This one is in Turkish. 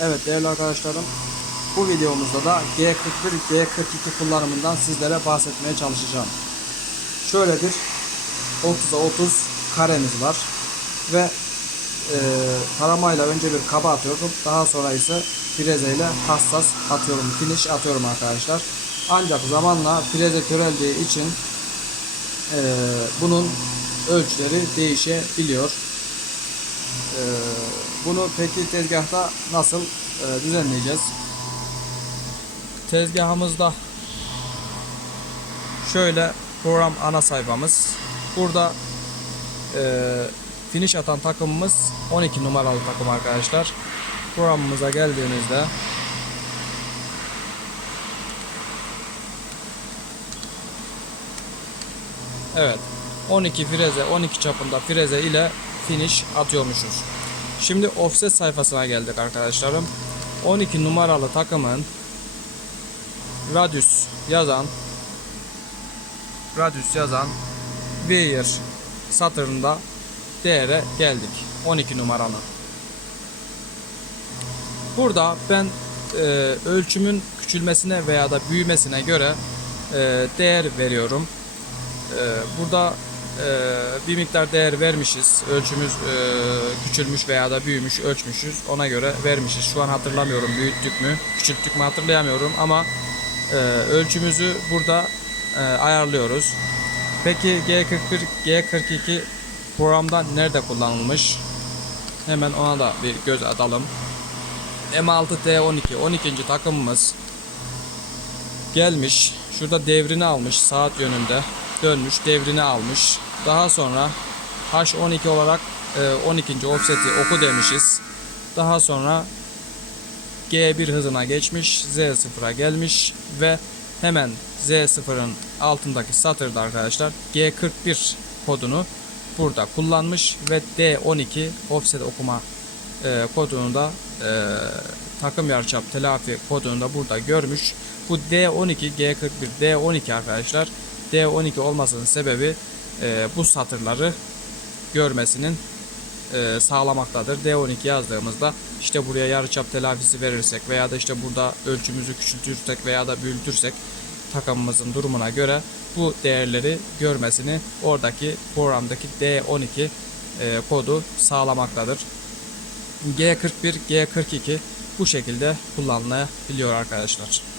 Evet değerli arkadaşlarım bu videomuzda da G41 G42 kullanımından sizlere bahsetmeye çalışacağım. Şöyle bir 30'a 30 karemiz var ve e, taramayla önce bir kaba atıyorum daha sonra ise frezeyle hassas atıyorum finish atıyorum arkadaşlar. Ancak zamanla freze köreldiği için e, bunun ölçüleri değişebiliyor. Ee, bunu peki tezgahta nasıl e, düzenleyeceğiz? Tezgahımızda şöyle program ana sayfamız. Burada e, finish atan takımımız 12 numaralı takım arkadaşlar. Programımıza geldiğinizde Evet. 12 freze, 12 çapında freze ile finish atıyormuşuz. Şimdi offset sayfasına geldik arkadaşlarım. 12 numaralı takımın radius yazan radius yazan wire satırında değere geldik. 12 numaralı. Burada ben e, ölçümün küçülmesine veya da büyümesine göre e, değer veriyorum. E, burada bir miktar değer vermişiz. Ölçümüz e, küçülmüş veya da büyümüş ölçmüşüz. Ona göre vermişiz. Şu an hatırlamıyorum büyüttük mü, küçülttük mü hatırlayamıyorum ama e, ölçümüzü burada e, ayarlıyoruz. Peki G41, G42 programda nerede kullanılmış? Hemen ona da bir göz atalım. M6T12 12. takımımız gelmiş. Şurada devrini almış saat yönünde. Dönmüş devrini almış. Daha sonra H12 olarak e, 12. offset'i oku demişiz. Daha sonra G1 hızına geçmiş. Z0'a gelmiş ve hemen Z0'ın altındaki satırda arkadaşlar G41 kodunu burada kullanmış ve D12 offset okuma e, kodunu da e, takım yarıçap telafi kodunu da burada görmüş. Bu D12 G41 D12 arkadaşlar D12 olmasının sebebi e, bu satırları görmesinin e, sağlamaktadır. D12 yazdığımızda işte buraya yarıçap telafisi verirsek veya da işte burada ölçümüzü küçültürsek veya da büyütürsek takımımızın durumuna göre bu değerleri görmesini oradaki programdaki D12 e, kodu sağlamaktadır. G41, G42 bu şekilde kullanılabiliyor arkadaşlar.